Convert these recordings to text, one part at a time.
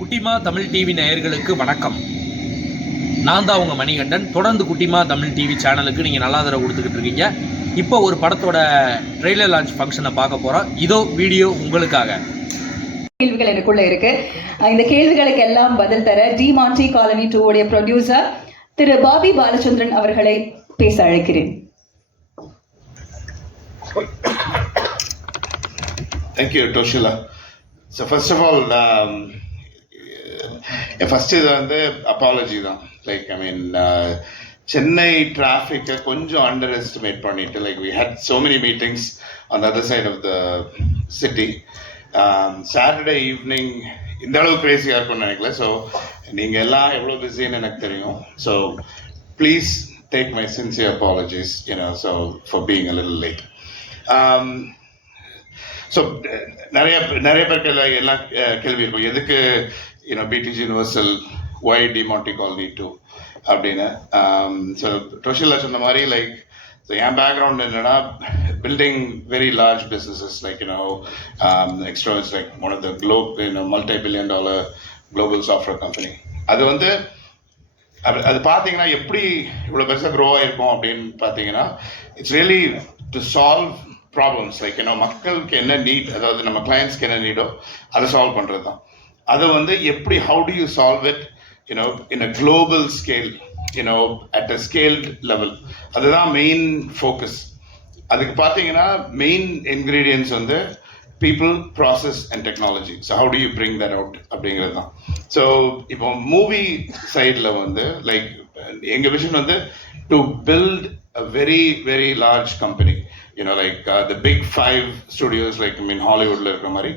குட்டிமா தமிழ் டிவி நேயர்களுக்கு வணக்கம். நான் தான் உங்கள் மணிகண்டன். தொடர்ந்து குட்டிமா தமிழ் டிவி சேனலுக்கு நீங்கள் நல்லா ஆதரவு கொடுத்துக்கிட்டு இருக்கீங்க. இப்போ ஒரு படத்தோட ட்ரெய்லர் லான்ச் ஃபங்க்ஷனை பார்க்க போகிறோம் இதோ வீடியோ உங்களுக்காக. கேள்விகள் எனக்குள்ள இருக்கு. இந்த கேள்விகளுக்கு எல்லாம் பதில் தர டி மாண்டி காலனி டூ உடைய ப்ரொடியூசர் திரு பாபி பாலச்சந்திரன் அவர்களை பேச அழைக்கிறேன். Thank you, Toshila. So first of all, um, first இது வந்து அப்பாலஜி தான். லைக் ஐ மீன் சென்னை டிராஃபிக்கை கொஞ்சம் அண்டர் எஸ்டிமேட் பண்ணிட்டு like we had so many meetings on other side of the city Saturday evening இந்த அளவு கிரேசியாக இருக்கும்னு நினைக்கல. ஸோ நீங்கள் எல்லாம் எவ்வளோ பிஸின்னு எனக்கு தெரியும். So please take my sincere apologies you know so for being a little late so நிறைய நிறைய பேருக்கு எல்லாம் கேள்வி இருக்கும். எதுக்கு you know BTG Universal why Demonte Colony two அப்படின்னு um, ஸோ டொஷிலா சொன்ன மாதிரி லைக் ஸோ என் பேக்ரவுண்ட் என்னன்னா building very large businesses like you know extra is like one of the globe இன்னும் multi billion dollar global software company அது வந்து அது அது பார்த்தீங்கன்னா எப்படி இவ்வளோ பெருசாக க்ரோ ஆகிருக்கும் அப்படின்னு பார்த்தீங்கன்னா it's really to solve problems like ஏன்னா மக்களுக்கு என்ன நீட் அதாவது நம்ம கிளைண்ட்ஸ்க்கு என்ன நீடோ அதை சால்வ் பண்ணுறது தான் அதை வந்து எப்படி how do you solve it you know in a global scale you know at a scaled level அதுதான் மெயின் ஃபோக்கஸ் அதுக்கு பார்த்தீங்கன்னா மெயின் இன்க்ரீடியன்ஸ் வந்து people process and technology so how do you bring that out அப்படிங்கிறது தான். So இப்போ movie சைடில் வந்து like எங்கள் விஷன் வந்து to build a very very large company you know like the big five studios like mean ஹாலிவுட்டில் இருக்கிற மாதிரி.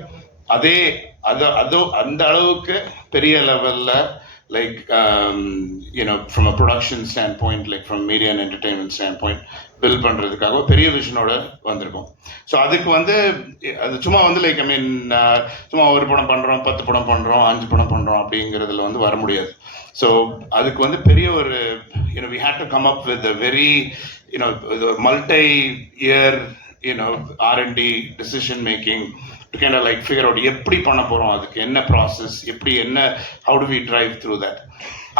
அதே அது அது அந்த அளவுக்கு பெரிய லெவலில் like you know from a production standpoint like from media and and standpoint build பண்ணுறதுக்காக பெரிய விஷனோட வந்திருக்கும். ஸோ அதுக்கு வந்து அது சும்மா வந்து லைக் ஐ மீன் சும்மா ஒரு படம் பண்ணுறோம் பத்து படம் பண்ணுறோம் அஞ்சு படம் பண்ணுறோம் அப்படிங்கிறதுல வந்து வர முடியாது. ஸோ அதுக்கு வந்து பெரிய ஒரு you know we had to come up with a very you know multi year you know R and D decision making to can like figure out எப்படி பண்ண போகிறோம் அதுக்கு என்ன ப்ராசஸ் எப்படி என்ன how do we drive through that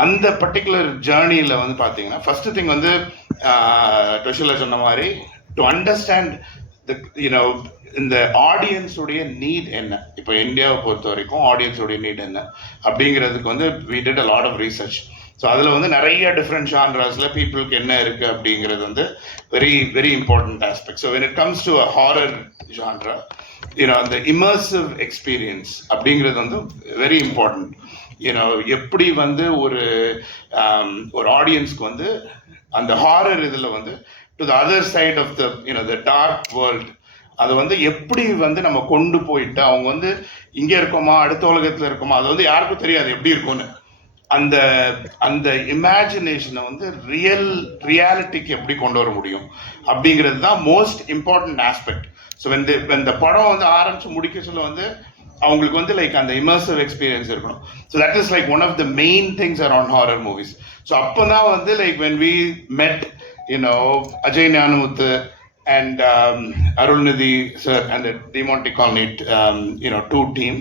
அந்த particular ஜேர்னியில் வந்து பார்த்தீங்கன்னா ஃபஸ்ட்டு திங் வந்து டொஷில் சொன்ன மாதிரி டு அண்டர்ஸ்டாண்ட் த யூனோ இந்த ஆடியன்ஸுடைய நீட் என்ன? இப்போ இந்தியாவை பொறுத்த வரைக்கும் ஆடியன்ஸுடைய நீட் என்ன? அப்படிங்கிறதுக்கு வந்து we did a lot of research so அதில் வந்து நிறைய டிஃப்ரெண்ட் ஜான்ராஸில் பீப்புளுக்கு என்ன இருக்குது அப்படிங்கிறது வந்து very very important aspect so when it comes to a horror genre you know அந்த இமர்சிவ் எக்ஸ்பீரியன்ஸ் அப்படிங்கிறது வந்து வெரி இம்பார்ட்டண்ட் யூனோ எப்படி வந்து ஒரு um, ஒரு ஆடியன்ஸ்க்கு வந்து அந்த ஹாரர் இதில் வந்து to the other side of the you know the dark world அதை வந்து எப்படி வந்து நம்ம கொண்டு போயிட்டு அவங்க வந்து இங்கே இருக்கோமா அடுத்த உலகத்தில் இருக்கோமா அது வந்து யாருக்கும் தெரியாது எப்படி இருக்கும்னு. அந்த அந்த இமேஜினேஷனை வந்து ரியல் ரியாலிட்டிக்கு எப்படி கொண்டு வர முடியும்? அப்படிங்கிறது தான் மோஸ்ட் இம்பார்ட்டன்ட் ஆஸ்பெக்ட் ஸோ இந்த இந்த படம் வந்து ஆரம்பிச்சு முடிக்க சொல்ல வந்து அவங்களுக்கு வந்து லைக் அந்த இமர்சிவ் எக்ஸ்பீரியன்ஸ் இருக்கணும். So that is like one of the main things around horror movies so அப்போ தான் வந்து like when we met you know Ajay Gnanamuthu and Arulnithi sir and and the you know two team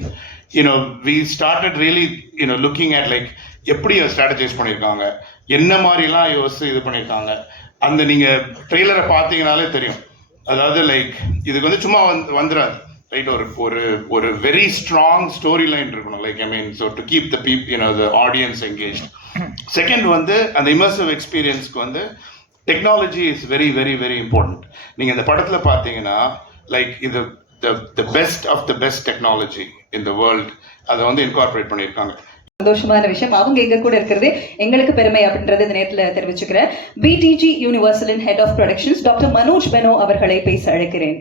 you know we started really you know looking at like எப்படி strategize பண்ணியிருக்காங்க? என்ன மாதிரிலாம் யோசித்து இது பண்ணியிருக்காங்க? அந்த நீங்கள் ட்ரெய்லரை பார்த்தீங்கனாலே தெரியும். அதாவது லைக் இதுக்கு வந்து சும்மா வந்து வந்துடாது ரைட் ஒரு ஒரு ஒரு வெரி ஸ்ட்ராங் ஸ்டோரி லைன் இருக்கணும் like I mean so to keep the peep you know the audience engage second வந்து அந்த இமர்சிவ் எக்ஸ்பீரியன்ஸ்க்கு வந்து technology is very very very important நீங்கள் இந்த படத்தில் பார்த்தீங்கன்னா லைக் இது the best of the best technology in the world அதை வந்து இன்கார்பரேட் பண்ணியிருக்காங்க. சந்தோஷமான விஷயம். அவங்க எங்க கூட இருக்கிறது எங்களுக்கு பெருமை அப்படின்றது இந்த நேரத்தில் தெரிவிச்சுக்கிறேன். PDG யூனிவர்சலின் head of productions doctor Manoj Beno அவர்களை பேச அழைக்கிறேன்.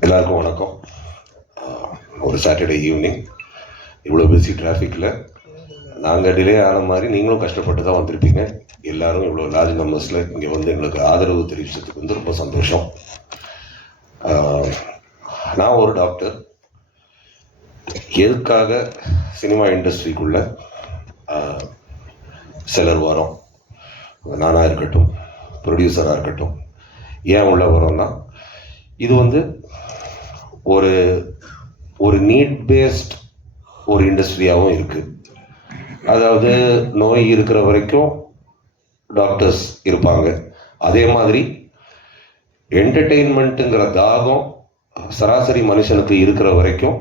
எல்லாருக்கும் வணக்கம். ஒரு சாட்டர்டே ஈவினிங் இவ்வளோ பிஸி டிராஃபிக்கில் நாங்கள் டிலே ஆன மாதிரி நீங்களும் கஷ்டப்பட்டு தான் வந்திருப்பீங்க. எல்லாரும் இவ்வளோ லார்ஜ் நம்பர்ஸில் இங்கே வந்து எங்களுக்கு ஆதரவு தெரிவித்ததுக்கு வந்து ரொம்ப சந்தோஷம். நான் ஒரு டாக்டர் எதுக்காக சினிமா இண்டஸ்ட்ரிக்குள்ளே சிலர் வரோம்? நானாக இருக்கட்டும் ப்ரொடியூசராக இருக்கட்டும். ஏன் உள்ள வரோம்னா இது வந்து ஒரு ஒரு நீட் பேஸ்ட் ஒரு இண்டஸ்ட்ரியாகவும் இருக்குது அதாவது நோய் இருக்கிற வரைக்கும் டாக்டர்ஸ் இருப்பாங்க. அதே மாதிரி என்டர்டெயின்மெண்ட்டுங்கிற தாகம் சராசரி மனுஷனுக்கு இருக்கிற வரைக்கும்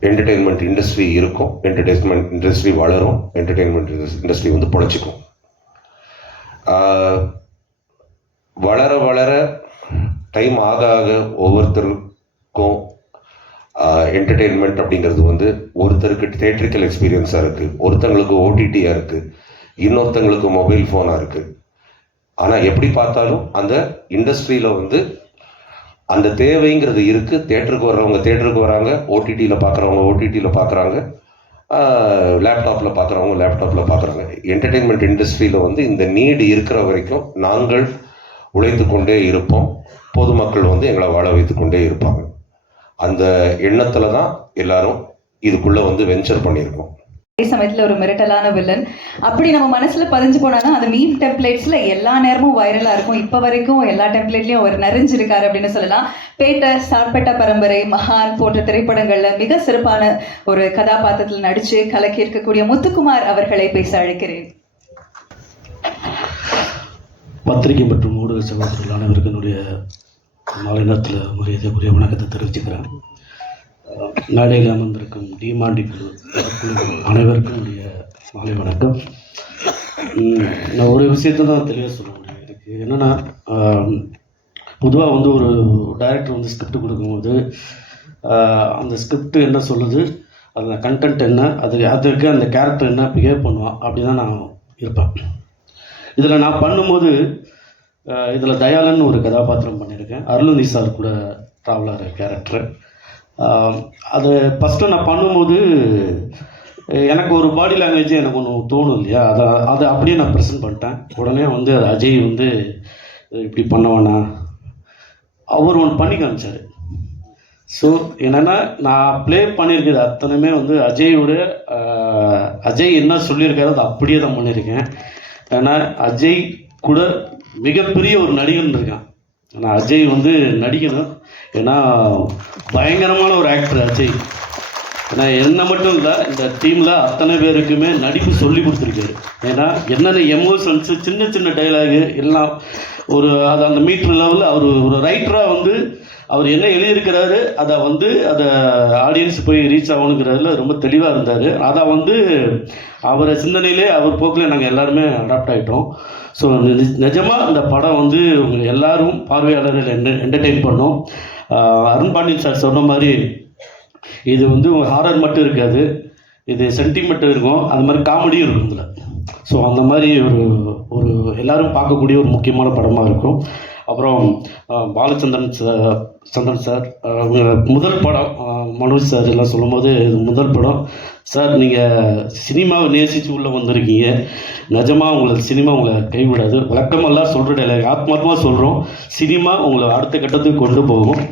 என்டர்டெயின்மெண்ட் இண்டஸ்ட்ரி இருக்கும். என்டர்டெயின்மெண்ட் இண்டஸ்ட்ரி வளரும். என்டர்டெயின்மெண்ட் இண்டஸ்ட்ரி வந்து பொழைச்சிக்கும் வளர வளர டைம் ஆக ஆக ஒவ்வொருத்தருக்கும் என்டர்டெயின்மெண்ட் அப்படிங்கிறது வந்து ஒருத்தருக்கு தேட்ரிக்கல் எக்ஸ்பீரியன்ஸாக இருக்குது ஒருத்தங்களுக்கு ஓடிடியாக இருக்குது இன்னொருத்தங்களுக்கு மொபைல் ஃபோனாக இருக்குது ஆனால் எப்படி பார்த்தாலும் அந்த இண்டஸ்ட்ரியில் வந்து அந்த தேவைங்கிறது இருக்குது தேட்டருக்கு வர்றவங்க தேட்டருக்கு வராங்க ஓடிடியில் பார்க்குறவங்க ஓடிடியில் பார்க்குறாங்க லேப்டாப்பில் பார்க்குறவங்க லேப்டாப்பில் பார்க்குறாங்க என்டர்டெயின்மெண்ட் இண்டஸ்ட்ரியில் வந்து இந்த நீடு இருக்கிற வரைக்கும் நாங்கள் உழைத்து கொண்டே இருப்போம். பொதுமக்கள் வந்து எங்களை வாழ வைத்து கொண்டே இருப்பாங்க. அந்த எண்ணத்தில் தான் எல்லாரும் இதுக்குள்ளே வந்து வெஞ்சர் பண்ணியிருக்கோம். அதே சமயத்துல ஒரு மிரட்டலான வில்லன் அப்படி நம்ம மனசுல பதிஞ்சு போனானா அந்த மீம் டெம்ப்ளேட்ஸ்ல எல்லா நேரமும் வைரலா இருக்கும். இப்ப வரைக்கும் எல்லா டெம்ப்ளேட்லயும் அவர் நிறைஞ்சிருக்காரு அப்படின்னு சொல்லலாம். பேட்ட சார்பட்ட பரம்பரை மகான் போன்ற திரைப்படங்கள்ல மிக சிறப்பான ஒரு கதாபாத்திரத்தில் நடிச்சு கலக்கி இருக்கக்கூடிய முத்துக்குமார் அவர்களை பேச அழைக்கிறேன். பத்திரிகை மற்றும் ஊடக சகோதரர்கள் அனைவருக்கும் என்னுடைய மாலை நேரத்தில் மரியாதைக்குரிய வணக்கத்தை தெரிவிச்சுக்கிறேன். அஹ் மேடையில் அமர்ந்திருக்கும் டிமாண்டி குழு அனைவருக்கும் உடைய மாலை வணக்கம். நான் ஒரு விஷயத்தை தான் தெளிவாக சொல்ல முடியும். எனக்கு என்னென்னா பொதுவாக வந்து ஒரு டைரக்டர் வந்து ஸ்கிரிப்ட் கொடுக்கும்போது அந்த ஸ்கிரிப்ட் என்ன சொல்லுது அந்த கண்டென்ட் என்ன அது அதுக்கு அந்த கேரக்டர் என்ன பிஹேவ் பண்ணுவான் அப்படி தான் நான் இருப்பேன். இதில் நான் பண்ணும்போது இதில் தயாளன் ஒரு கதாபாத்திரம் பண்ணியிருக்கேன். அருள்நிதி சார் கூட ட்ராவலர் கேரக்டர் அது ஃபஸ்ட்டு நான் பண்ணும்போது எனக்கு ஒரு பாடி லாங்குவேஜ் எனக்கு ஒன்று தோணும் இல்லையா? அதை அதை அப்படியே நான் ப்ரெசென்ட் பண்ணிட்டேன். உடனே வந்து அது அஜய் வந்து இப்படி பண்ணவானா அவர் ஒன்று பண்ணி காமிச்சார். ஸோ என்னென்னா நான் ப்ளே பண்ணியிருக்கிறது அத்தனையுமே வந்து அஜயோட அஜய் என்ன சொல்லியிருக்காரோ அதை அப்படியே தான் பண்ணியிருக்கேன். ஏன்னா அஜய் கூட மிகப்பெரிய ஒரு நடிகன் இருக்கான். ஆனால் அஜய் வந்து நடிக்கணும் ஏன்னா பயங்கரமான ஒரு ஆக்டர் அஜய். ஏன்னா என்ன மட்டும் இல்லை இந்த டீமில் அத்தனை பேருக்குமே நடிப்பு சொல்லி கொடுத்துருக்காரு. ஏன்னா என்னென்ன எமோஷன்ஸு சின்ன சின்ன டைலாகு எல்லாம் ஒரு அது அந்த மீட்டர் லெவலில் அவர் ஒரு ரைட்டராக வந்து அவர் என்ன எழுதியிருக்கிறாரு அதை வந்து அதை ஆடியன்ஸ் போய் ரீச் ஆகணுங்கிறதுல ரொம்ப தெளிவாக இருந்தார். அதை வந்து அவரை சிந்தனையிலே அவர் போக்கில் நாங்கள் எல்லாருமே அடாப்ட் ஆகிட்டோம் ஸோ நிஜமாக அந்த படம் வந்து எல்லாரும் பார்வையாளர்கள் என்டர்டெயின் பண்ணோம். அருண் பாண்டியன் சார் சொன்ன மாதிரி இது வந்து ஹாரர் மட்டும் இருக்காது. இது சென்டிமெண்ட் இருக்கும். அது மாதிரி காமெடியும் இருக்கும் இதில். ஸோ அந்த மாதிரி ஒரு ஒரு எல்லாரும் பார்க்கக்கூடிய ஒரு முக்கியமான படமாக இருக்கும். அப்புறம் பாலச்சந்திரன் சார் சந்திரன் சார் அவங்க முதல் படம் மனோஜ் சார் எல்லாம் சொல்லும்போது இது முதல் படம். சார் நீங்கள் சினிமாவை நேசித்து உள்ளே வந்திருக்கீங்க. நிஜமாக உங்களை சினிமா உங்களை கைவிடாது. வழக்கமெல்லாம் சொல்கிற டைலாக் ஆத்மார்த்தமாக சொல்கிறோம் சினிமா உங்களை அடுத்த கட்டத்துக்கு கொண்டு போகும்.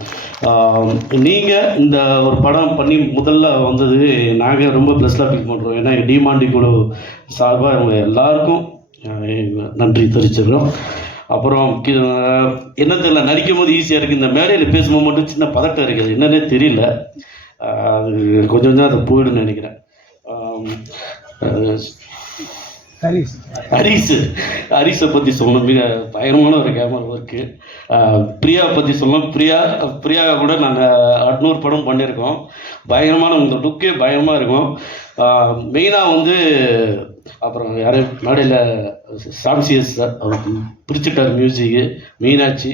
நீங்கள் இந்த ஒரு படம் பண்ணி முதல்ல வந்தது நாங்கள் ரொம்ப ப்ளஸ்டாக ஃபீல் பண்ணுறோம் ஏன்னா டிமாண்டி குழு சார்பாக இவங்க எல்லாருக்கும் நன்றி தெரிவிச்சிடுறோம் அப்புறம் என்ன தெரியல நடிக்கும் போது ஈஸியாக இருக்குது இந்த மேடையில் பேசும்போது மட்டும் சின்ன பதட்டம் இருக்குது. என்னன்னே தெரியல. அது கொஞ்சம் கொஞ்சம் அது போயிடும்னு நினைக்கிறேன். ஹரிஸ். ஹரிசு. ஹரிஸ் ஹரிஸை பற்றி சொல்லணும். மிக பயங்கரமான ஒரு கேமரா ஒர்க்கு பிரியா பற்றி சொல்லணும். பிரியா பிரியா கூட நாங்கள் அட்நூறு படம் பண்ணியிருக்கோம். பயங்கரமான உங்கள் லுக்கே பயமாக இருக்கும். மெயினாக வந்து அப்புறம் யார் மேடையில் சாம்சியஸ் சார் அவர் பிரிச்சுட்டார் மியூசிக்கு மீனாட்சி.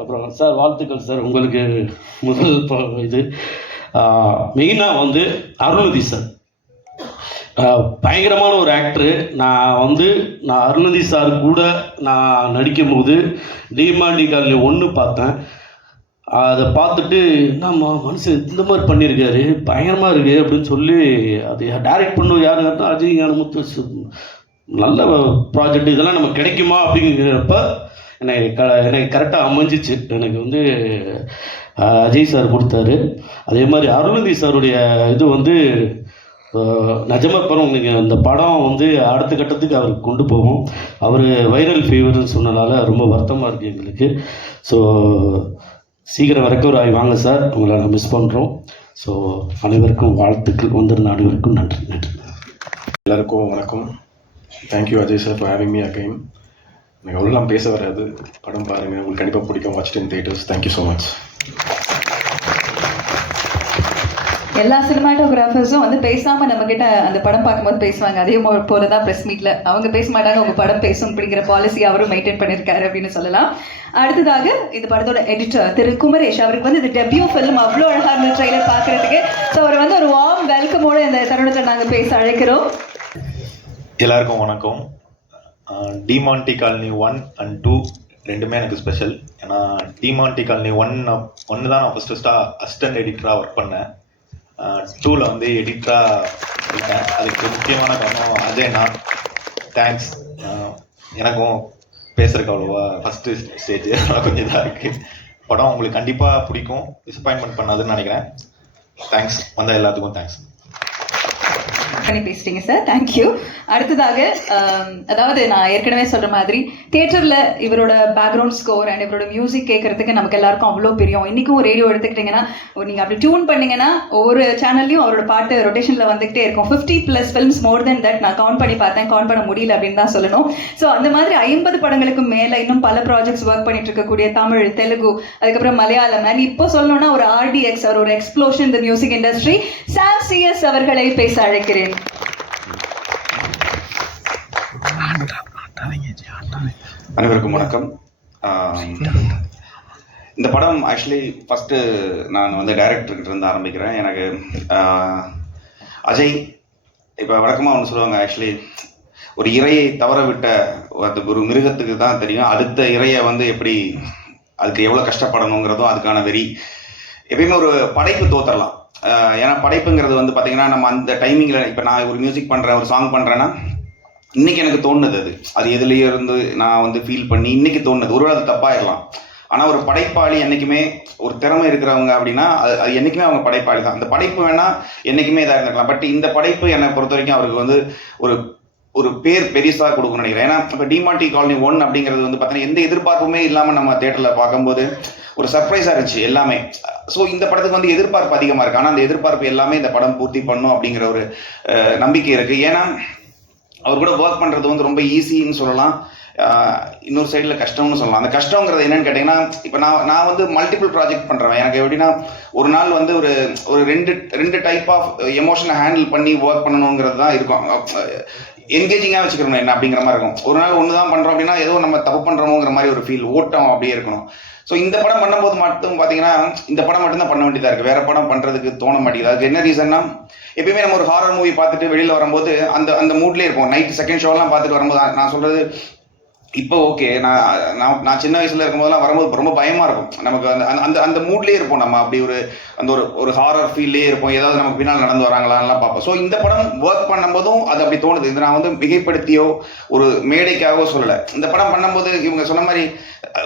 அப்புறம் சார் வாழ்த்துக்கள் சார். உங்களுக்கு முதல் இது. மெயினாக வந்து அருள்நிதி சார். பயங்கரமான ஒரு ஆக்டரு நான் வந்து நான் அருணதி சார் கூட நான் நடிக்கும்போது டிமாண்டி காலனி ஒன்று பார்த்தேன். அதை பார்த்துட்டு என்னம்மா மனுஷன் இந்த மாதிரி பண்ணியிருக்காரு பயங்கரமாக இருக்குது அப்படின்னு சொல்லி அது டைரக்ட் பண்ணுவது யாருன்னு அஜய் ஞானமுத்து நல்ல ப்ராஜெக்ட் இதெல்லாம் நம்ம கிடைக்குமா அப்படிங்கிறப்ப எனக்கு க எனக்கு கரெக்டாக அமைஞ்சிச்சு. எனக்கு வந்து அஜய் சார் கொடுத்தாரு. அதே மாதிரி அருணதி சாருடைய இது வந்து நிஜமப்புறம் நீங்கள் இந்த படம் வந்து அடுத்த கட்டத்துக்கு அவருக்கு கொண்டு போகும். அவர் வைரல் ஃபீவர்னு சொன்னனால ரொம்ப வருத்தமாக இருக்குது எங்களுக்கு. ஸோ சீக்கிரம் ரெக்கவர் ஆகி வாங்க சார். உங்களை நான் மிஸ் பண்ணுறோம் ஸோ அனைவருக்கும் வாழ்த்துக்கள். வந்திருந்த அனைவருக்கும் நன்றி. நன்றி. எல்லாருக்கும் வணக்கம். Thank you Ajay sir for having me again எனக்கு அவ்வளோலாம் பேச வராது. படம் பாருங்கள் உங்களுக்கு கண்டிப்பாக பிடிக்கும். Watch in theatres thank you so much எல்லா சினிமாட்டோகிராஃபர்ஸும் வந்து பேசாம நம்ம கிட்ட அந்த படம் பார்க்கும்போது பேசுவாங்க. அதே மோ- போலதான் பிரஸ் மீட்ல அவங்க பேச மாட்டாங்க உங்க படம் பேசும் அப்படிங்கிற பாலிசி அவரும் மெயின்டைன் பண்ணிருக்காரு அப்படின்னு சொல்லலாம். அடுத்ததாக இந்த படத்தோட எடிட்டர் திரு குமரேஷ் அவருக்கு வந்து இந்த டெபியூ ஃபிலிம் அவ்வளோ அழகா இருந்த ட்ரைலர் பார்க்கறதுக்கு. ஸோ அவர் வந்து ஒரு வார்ம் வெல்கமோட இந்த தருணத்தை நாங்க பேச அழைக்கிறோம். எல்லாருக்கும் வணக்கம். Demonte Colony one and two ரெண்டுமே எனக்கு ஸ்பெஷல் ஏன்னா டிமான்டி காலனி ஒன் ஒன்று தான் நான் ஃபஸ்ட் ஃபஸ்ட்டாக அசிஸ்டன்ட் எடிட்டராக ஒர்க் பண்ணேன். டூவில் வந்து எடிட்டராக இருக்கேன் அதுக்கு முக்கியமான காரணம் நான். தேங்க்ஸ் எனக்கும் பேசுறதுக்கு அவ்வளோவா ஃபஸ்ட்டு ஸ்டேஜ் அதெல்லாம் கொஞ்சம் இதாக இருக்குது படம் உங்களுக்கு கண்டிப்பாக பிடிக்கும். டிசப்பாயின்மெண்ட் பண்ணாதுன்னு நினைக்கிறேன். தேங்க்ஸ் வந்த எல்லாத்துக்கும் தேங்க்ஸ் பண்ணி பேசிட்டீங்க சார் தேங்க்யூ அடுத்ததாக um, அதாவது நான் ஏற்கனவே சொல்ற மாதிரி தியேட்டர்ல இவரோட பேக்ரவுண்ட் ஸ்கோர் அண்ட் இவரோட மியூசிக் கேட்கறதுக்கு நமக்கு எல்லாருக்கும் அவ்வளோ பிரியம். இன்னைக்கும் ரேடியோ எடுத்துக்கிட்டீங்கன்னா நீங்க அப்படி டியூன் பண்ணீங்கன்னா ஒவ்வொரு சேனல்லையும் அவரோட பாட்டு ரொட்டேஷன்ல வந்துகிட்டே இருக்கும். Fifty plus films more then that நான் கவுண்ட் பண்ணி பார்த்தேன். கவுண்ட் பண்ண முடியல அப்படின்னு தான் சொல்லணும். ஸோ அந்த மாதிரி ஐம்பது படங்களுக்கு மேல இன்னும் பல ப்ராஜெக்ட்ஸ் ஒர்க் பண்ணிட்டு இருக்கக்கூடிய தமிழ் தெலுங்கு அதுக்கப்புறம் மலையாளம் அண்ட் இப்போ சொல்லணும்னா ஒரு ஆர்டிஎக்ஸ் அவர் ஒரு எக்ஸ்ப்ளோஷன் இந்த மியூசிக் இண்டஸ்ட்ரி சாம் சிஎஸ் அவர்களை பேச அழைக்கிறேன். அனைவருக்கும் வணக்கம். இந்த படம் ஆக்சுவலி ஃபஸ்ட்டு நான் வந்து டைரக்டர்கிட்ட இருந்து ஆரம்பிக்கிறேன். எனக்கு அஜய் இப்போ வழக்கமாக ஒன்று சொல்லுவாங்க ஆக்சுவலி ஒரு இரையை தவற விட்ட ஒரு மிருகத்துக்கு தான் தெரியும். அடுத்த இரையை வந்து எப்படி அதுக்கு எவ்வளோ கஷ்டப்படணுங்கிறதும் அதுக்கான வெறி. எப்பயுமே ஒரு படைப்பு தோத்தரலாம். ஏன்னா படைப்புங்கிறது வந்து பார்த்தீங்கன்னா நம்ம அந்த டைமிங்கில் இப்போ நான் ஒரு மியூசிக் பண்ணுறேன் ஒரு சாங் பண்ணுறேன்னா இன்னைக்கு எனக்கு தோணுது அது. அது எதுலேயே இருந்து நான் வந்து ஃபீல் பண்ணி இன்னைக்கு தோணுது. ஒருவேளை அது தப்பாயிடலாம். ஆனால் ஒரு படைப்பாளி என்றைக்குமே ஒரு திறமை இருக்கிறவங்க அப்படின்னா அது அது என்றைக்குமே அவங்க படைப்பாளி தான். அந்த படைப்பு வேணால் என்றைக்குமே இதாக இருந்திருக்கலாம். பட் இந்த படைப்பு என்னை பொறுத்த வரைக்கும் அவருக்கு வந்து ஒரு ஒரு பேர் பெருசாக கொடுக்கணும்னு நினைக்கிறேன். ஏன்னா இப்போ டிமாண்டி காலனி ஒன் அப்படிங்கிறது வந்து பார்த்தீங்கன்னா எந்த எதிர்பார்ப்புமே இல்லாமல் நம்ம தேட்டரில் பார்க்கும்போது ஒரு சர்ப்ரைஸாக இருந்துச்சு எல்லாமே. ஸோ இந்த படத்துக்கு வந்து எதிர்பார்ப்பு அதிகமாக இருக்குது ஆனால் அந்த எதிர்பார்ப்பு எல்லாமே இந்த படம் பூர்த்தி பண்ணும் அப்படிங்கிற ஒரு நம்பிக்கை இருக்குது ஏன்னா அவர் கூட ஒர்க் பண்ணுறது வந்து ரொம்ப ஈஸின்னு சொல்லலாம். இன்னொரு சைடில் கஷ்டம்னு சொல்லலாம். அந்த கஷ்டங்கிறது என்னன்னு கேட்டிங்கன்னா இப்போ நான் நான் வந்து மல்டிபிள் ப்ராஜெக்ட் பண்ணுறேன் எனக்கு எப்படின்னா ஒரு நாள் வந்து ஒரு ஒரு ரெண்டு ரெண்டு டைப் ஆஃப் எமோஷனை ஹேண்டில் பண்ணி ஒர்க் பண்ணணுங்கிறது தான் இருக்கும். என்கேஜிங்காக வச்சுக்கணும் என்ன அப்படிங்கிற மாதிரி இருக்கும். ஒரு நாள் ஒன்று தான் பண்ணுறோம் அப்படின்னா ஏதோ நம்ம தப்பு பண்ணுறோமோங்கிற மாதிரி ஒரு ஃபீல் ஓட்டம் அப்படியே இருக்கணும். ஸோ இந்த படம் பண்ணும்போது மட்டும் பார்த்தீங்கன்னா இந்த படம் மட்டும்தான் பண்ண வேண்டியதாக இருக்குது வேற படம் பண்ணுறதுக்கு தோண மாட்டேங்குது. அதுக்கு என்ன ரீசன்னா எப்பயுமே நம்ம ஒரு ஹாரர் மூவி பார்த்துட்டு வெளியில் வரும்போது அந்த அந்த மூட்லேயே இருப்போம். நைட் செகண்ட் ஷோலாம் பார்த்துட்டு வரும்போது நான் சொல்கிறது இப்போ ஓகே நான் நான் நான் சின்ன வயசுல இருக்கும்போதெல்லாம் வரும்போது ரொம்ப பயமா இருக்கும். நமக்கு அந்த அந்த- அந்த அந்த மூட்லேயே இருப்போம் நம்ம. அப்படி ஒரு அந்த ஒரு ஒரு ஹாரர் ஃபீல்லே இருப்போம். ஏதாவது நமக்கு பின்னால் நடந்து வராங்களான்லாம் பார்ப்போம். ஸோ இந்த படம் ஒர்க் பண்ணும்போதும் அது அப்படி தோணுது. இது நான் வந்து மிகைப்படுத்தியோ ஒரு மேடைக்காகவோ சொல்லலை. இந்த படம் பண்ணும்போது இவங்க சொன்ன மாதிரி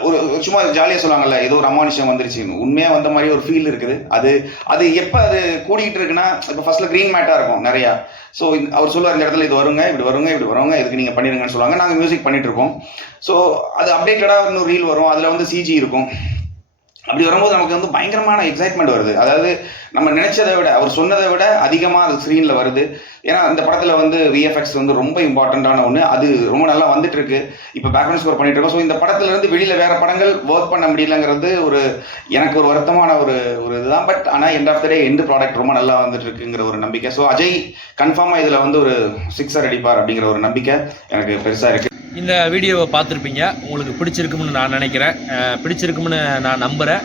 ஒரு ஒரு சும்மா ஜாலியாக சொல்லுவாங்கல்ல ஏதோ ஒரு அமானுஷம் வந்துருச்சு. உண்மையாக வந்த மாதிரி ஒரு ஃபீல் இருக்குது. அது அது எப்போ அது கூடிக்கிட்டு இருக்குன்னா இப்போ ஃபர்ஸ்ட்ல க்ரீன் மேட்டாக இருக்கும் நிறையா. ஸோ அவர் சொல்லுவார் இந்த இடத்துல இது வருங்க இப்படி வருங்க இப்படி வருங்க இதுக்கு நீங்கள் பண்ணிடுங்கன்னு சொல்லுவாங்க. நாங்கள் மியூசிக் பண்ணிட்டு இருக்கோம். ஸோ அது அப்டேட்டடாக இன்னும் ரீல் வரும். அதில் வந்து சிஜி இருக்கும். அப்படி வரும்போது நமக்கு வந்து பயங்கரமான எக்ஸைட்மெண்ட் வருது. அதாவது நம்ம நினைச்சதை விட அவர் சொன்னதை விட அதிகமாக அது ஸ்க்ரீனில் வருது. ஏன்னா அந்த படத்தில் வந்து விஎஃப்எக்ஸ் வந்து ரொம்ப இம்பார்ட்டண்ட்டான ஒன்று அது ரொம்ப நல்லா வந்துட்டு இருக்கு இப்போ பேக்ரவுண்ட் ஸ்கோர் பண்ணிட்டு இருக்கோம். ஸோ இந்த படத்துல இருந்து வெளியில் வேற படங்கள் ஒர்க் பண்ண முடியலங்கிறது ஒரு எனக்கு ஒரு வருத்தமான ஒரு ஒரு இதுதான். பட் ஆனால் end of the day end product ரொம்ப நல்லா வந்துட்டு இருக்குங்கிற ஒரு நம்பிக்கை. ஸோ அஜய் கன்ஃபார்மாக இதில் வந்து ஒரு சிக்ஸர் அடிப்பார் அப்படிங்கிற ஒரு நம்பிக்கை எனக்கு பெருசாக இருக்கு. இந்த வீடியோவை பார்த்துருப்பீங்க. உங்களுக்கு பிடிச்சிருக்கும்னு நான் நினைக்கிறேன். பிடிச்சிருக்கும்னு நான் நம்புகிறேன்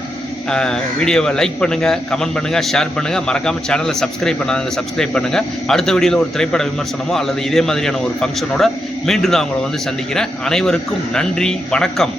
வீடியோவை லைக் பண்ணுங்கள் கமெண்ட் பண்ணுங்கள் ஷேர் பண்ணுங்கள் மறக்காமல் சேனலை சப்ஸ்கிரைப் பண்ணாங்க சப்ஸ்கிரைப் பண்ணுங்கள் அடுத்த வீடியோவில் ஒரு திரைப்பட விமர்சனமோ அல்லது இதே மாதிரியான ஒரு ஃபங்க்ஷனோட மீண்டும் நான் உங்களை வந்து சந்திக்கிறேன். அனைவருக்கும் நன்றி வணக்கம்.